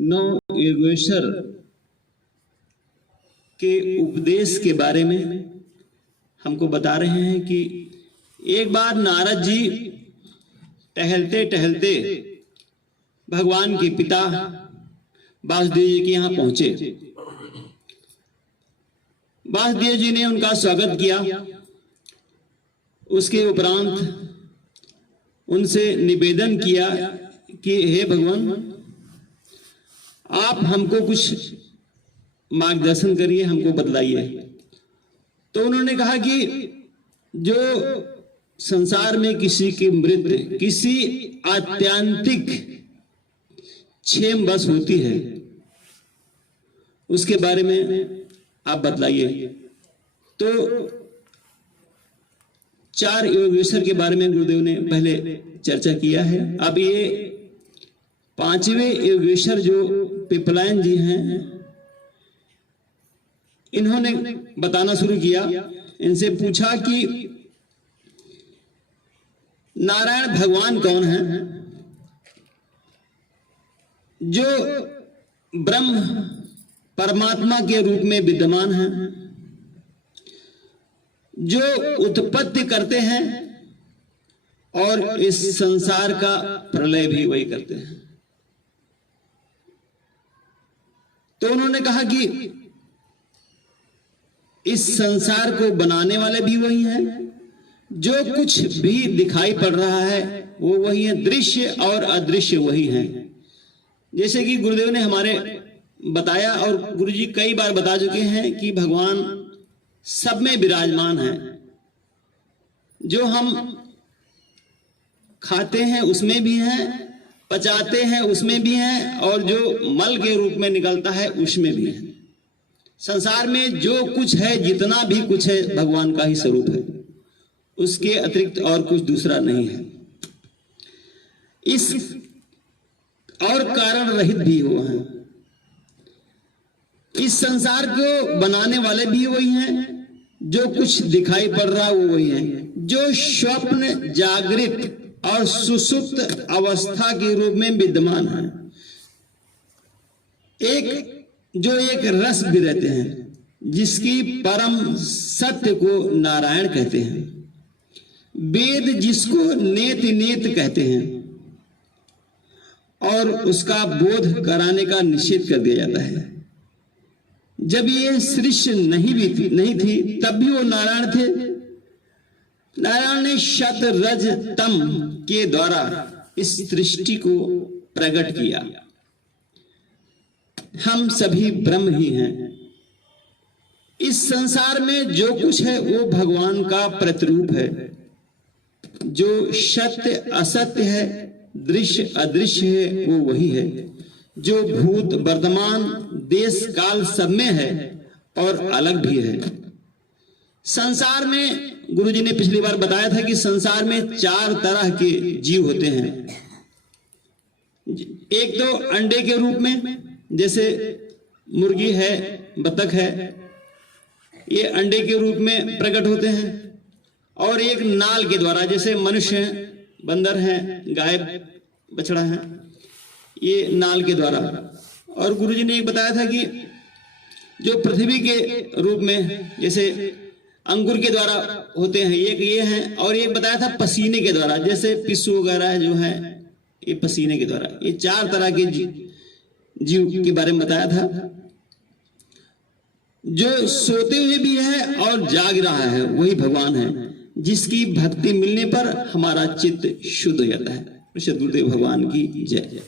नौ योगेश्वर के उपदेश के बारे में हमको बता रहे हैं कि एक बार नारद जी टहलते टहलते भगवान के पिता वासुदेव जी के यहाँ पहुंचे। वासुदेव जी ने उनका स्वागत किया। उसके उपरांत उनसे निवेदन किया कि हे भगवान, आप हमको कुछ मार्गदर्शन करिए, हमको बतलाइए। तो उन्होंने कहा कि जो संसार में किसी की मृत्यु किसी आत्यांतिक क्षेम बस होती है, उसके बारे में आप बतलाइए। तो 4 योगेश्वर के बारे में गुरुदेव ने पहले चर्चा किया है। अब ये 5वें योगेश्वर जो पिपलायन जी हैं, इन्होंने बताना शुरू किया। इनसे पूछा कि नारायण भगवान कौन है, जो ब्रह्म परमात्मा के रूप में विद्यमान है, जो उत्पत्ति करते हैं और इस संसार का प्रलय भी वही करते हैं। तो उन्होंने कहा कि इस संसार को बनाने वाले भी वही हैं, जो कुछ भी दिखाई पड़ रहा है वो वही है, दृश्य और अदृश्य वही हैं। जैसे कि गुरुदेव ने हमारे बताया और गुरुजी कई बार बता चुके हैं कि भगवान सब में विराजमान है। जो हम खाते हैं उसमें भी हैं, पचाते हैं उसमें भी हैं, और जो मल के रूप में निकलता है उसमें भी है। संसार में जो कुछ है, जितना भी कुछ है, भगवान का ही स्वरूप है, उसके अतिरिक्त और कुछ दूसरा नहीं है। इस और कारण रहित भी वो हैं। इस संसार को बनाने वाले भी वही हैं, जो कुछ दिखाई पड़ रहा है वो वही है, जो स्वप्न, जागृत और सुषुप्त अवस्था के रूप में विद्यमान है। जो एक रस भी रहते हैं, जिसकी परम सत्य को नारायण कहते हैं। वेद जिसको नेत नेत कहते हैं, और उसका बोध कराने का निषेध कर दिया जाता है। जब ये सृष्टि नहीं थी तब भी वो नारायण थे। नारायण ने शत रज तम के द्वारा इस सृष्टि को प्रकट किया। हम सभी ब्रह्म ही हैं। इस संसार में जो कुछ है वो भगवान का प्रतिरूप है। जो सत्य असत्य है, दृश्य अदृश्य है, वो वही है। जो भूत वर्तमान देश काल सब में है और अलग भी है। संसार में गुरुजी ने पिछली बार बताया था कि संसार में 4 तरह के जीव होते हैं। एक तो अंडे के रूप में, जैसे मुर्गी है, बतख है, ये अंडे के रूप में प्रकट होते हैं। और एक नाल के द्वारा, जैसे मनुष्य हैं, बंदर हैं, गाय बछड़ा है, ये नाल के द्वारा। और गुरुजी ने एक बताया था कि जो पृथ्वी के रूप में, जैसे अंकुर के द्वारा होते हैं, एक ये हैं। और एक बताया था पसीने के द्वारा, जैसे पिस्सू वगैरह जो है, ये पसीने के द्वारा। ये 4 तरह के जीव के बारे में बताया था। जो सोते हुए भी है और जाग रहा है वही भगवान है, जिसकी भक्ति मिलने पर हमारा चित्त शुद्ध हो जाता है। गुरुदेव भगवान की जय।